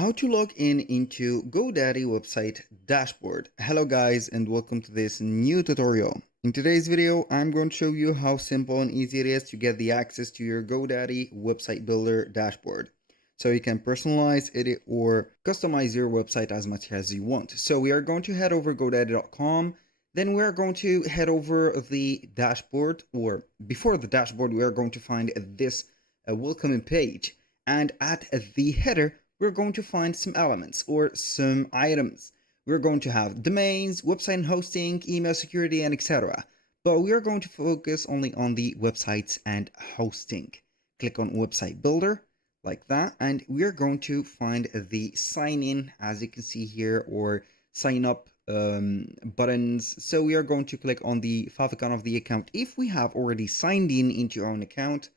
How to log in into GoDaddy website dashboard. Hello guys and welcome to this new tutorial. In today's video, I'm going to show you how simple and easy it is to get the access to your GoDaddy website builder dashboard. So you can personalize, edit, or customize your website as much as you want. So we are going to head over godaddy.com. Then we are going to head over the dashboard, or before the dashboard, we are going to find this welcoming page. And at the header, we're going to find some elements or some items. We're going to have domains, website and hosting, email security, and etc. But we are going to focus only on the websites and hosting. Click on website builder like that, and we're going to find the sign in, as you can see here, or sign up buttons. So we are going to click on the favicon of the account if we have already signed in into our own account.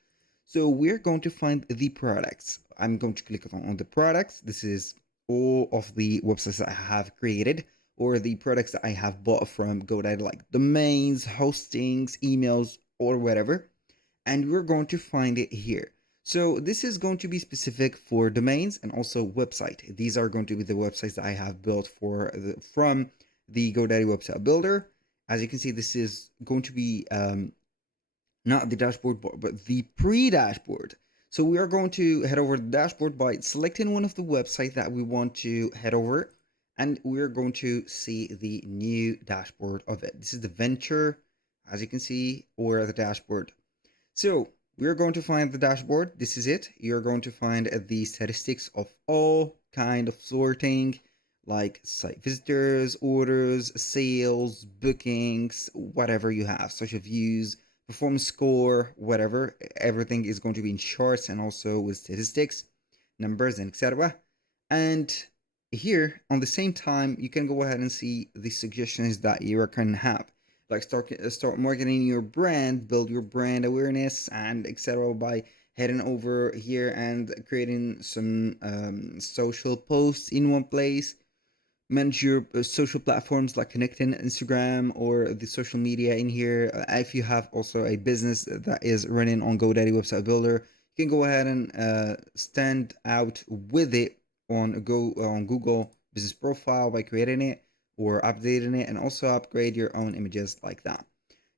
So we're going to find the products. I'm going to click on the products. This is all of the websites that I have created, or the products that I have bought from GoDaddy, like domains, hostings, emails, or whatever. And we're going to find it here. So this is going to be specific for domains and also website. These are going to be the websites that I have built from the GoDaddy website builder. As you can see, this is going to be not the dashboard, but the pre-dashboard. So we are going to head over the dashboard by selecting one of the websites that we want to head over, and we're going to see the new dashboard of it. This is the venture, as you can see, or the dashboard. So we're going to find the dashboard. This is it. You're going to find the statistics of all kind of sorting, like site visitors, orders, sales, bookings, whatever you have, social views, performance score, whatever. Everything is going to be in charts and also with statistics, numbers, and etc. And here on the same time, you can go ahead and see the suggestions that you can have, like start marketing your brand, build your brand awareness, and etc. by heading over here and creating some social posts in one place. Manage your social platforms like connecting Instagram or the social media in here. If you have also a business that is running on GoDaddy website builder, you can go ahead and stand out with it on Google business profile by creating it or updating it, and also upgrade your own images like that.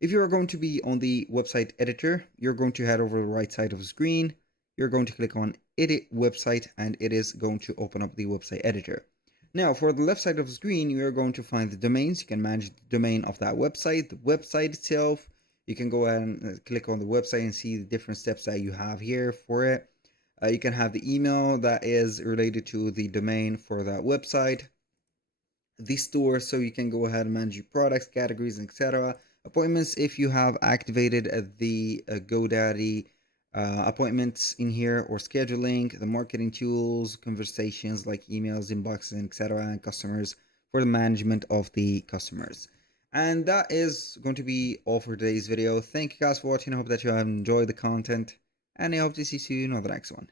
If you are going to be on the website editor, you're going to head over the right side of the screen. You're going to click on edit website, and it is going to open up the website editor. Now, for the left side of the screen, you are going to find the domains. You can manage the domain of that website, the website itself. You can go ahead and click on the website and see the different steps that you have here for it. You can have the email that is related to the domain for that website. The store, so you can go ahead and manage your products, categories, etc. Appointments, if you have activated the GoDaddy appointments in here, or scheduling, the marketing tools, conversations like emails, inboxes, and etc., and customers for the management of the customers. And that is going to be all for today's video. Thank you guys for watching. I hope that you have enjoyed the content, and I hope to see you soon on the next one.